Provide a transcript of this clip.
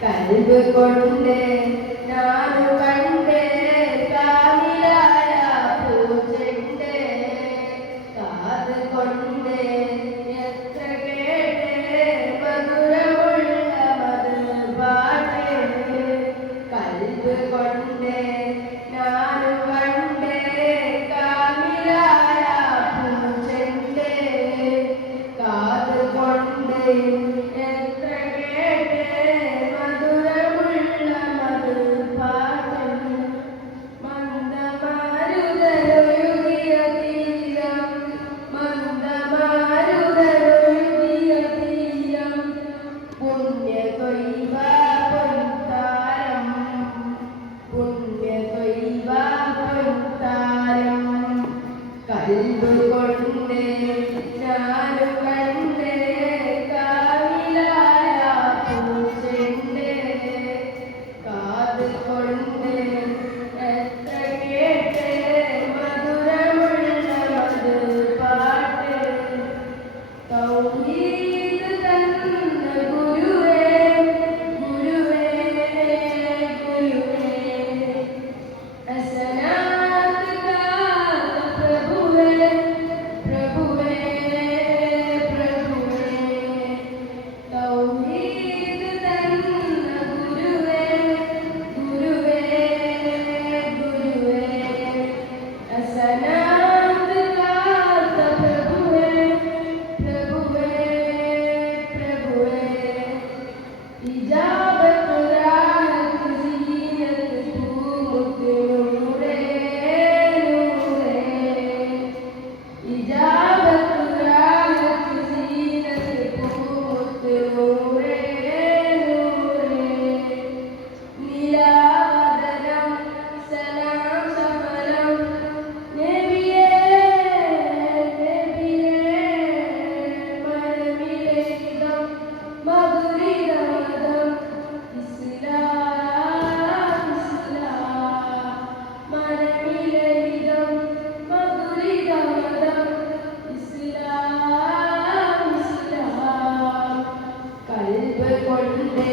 കൽബ് കൊണ്ട് നാനു കണ്ട് കാമിലായ പൂച്ചെണ്ട് കാത് കൊണ്ട് എത്ര കേട്ട് മധുരമുള്ള മധുപാട്ട് കൽബ് കൊണ്ട് നാനു കണ്ട് കാമിലായ പൂച്ചെണ്ട് കാത് കൊണ്ട് എത്ര കേട്ട് മധുരമുള്ള മധുപാട്ട് മന്ദമാരുതരൊഴുകിയ തീരം മന്ദമാരുതരൊഴുകിയ തീരം പുണ്യതൊയ്വ പൊൻതാരം പുണ്യതൊയ്വ പൊൻതാരം കൽബ് കൊണ്ട് ഞാനു കണ്ട് കാമിലായ പൂച്ചെണ്ട് കാത് കൊണ്ട് എത്ര കേട്ട് മധുരമുള്ള മധുപാട്ട് തൗഹീദ് തന്ന ഗുരുവേ ഗുരുവേ ഗുരുവേ ഹസനാത്ത് കാത്ത പ്രഭുവേ പ്രഭുവേ പ്രഭുവേ തൗഹീദ് തന്ന ഗുരുവേ ഗുരുവേ ഗുരുവേ ഹസനാത്ത് കാത്ത പ്രഭുവേ പ്രഭുവേ പ്രഭുവേ ഇജാബത്ത് രാഹത്ത് സീനത്ത് പൂമുത്ത് നൂറേ നൂറേ ഇജാബത്ത് രാഹത്ത് സീനത്ത് പൂമുത്ത് നൂറേ നൂറേ നിലാവദനം സലാം സഫലം നബിയേ നബിയേ മനമിലേതം മധുരിതമതം ഇസ്ലാം ഇസ്ലാം മനമിലേതം മധുരിതമതം ഇസ്ലാം ഇസ്ലാം കൽബ് കൊണ്ട്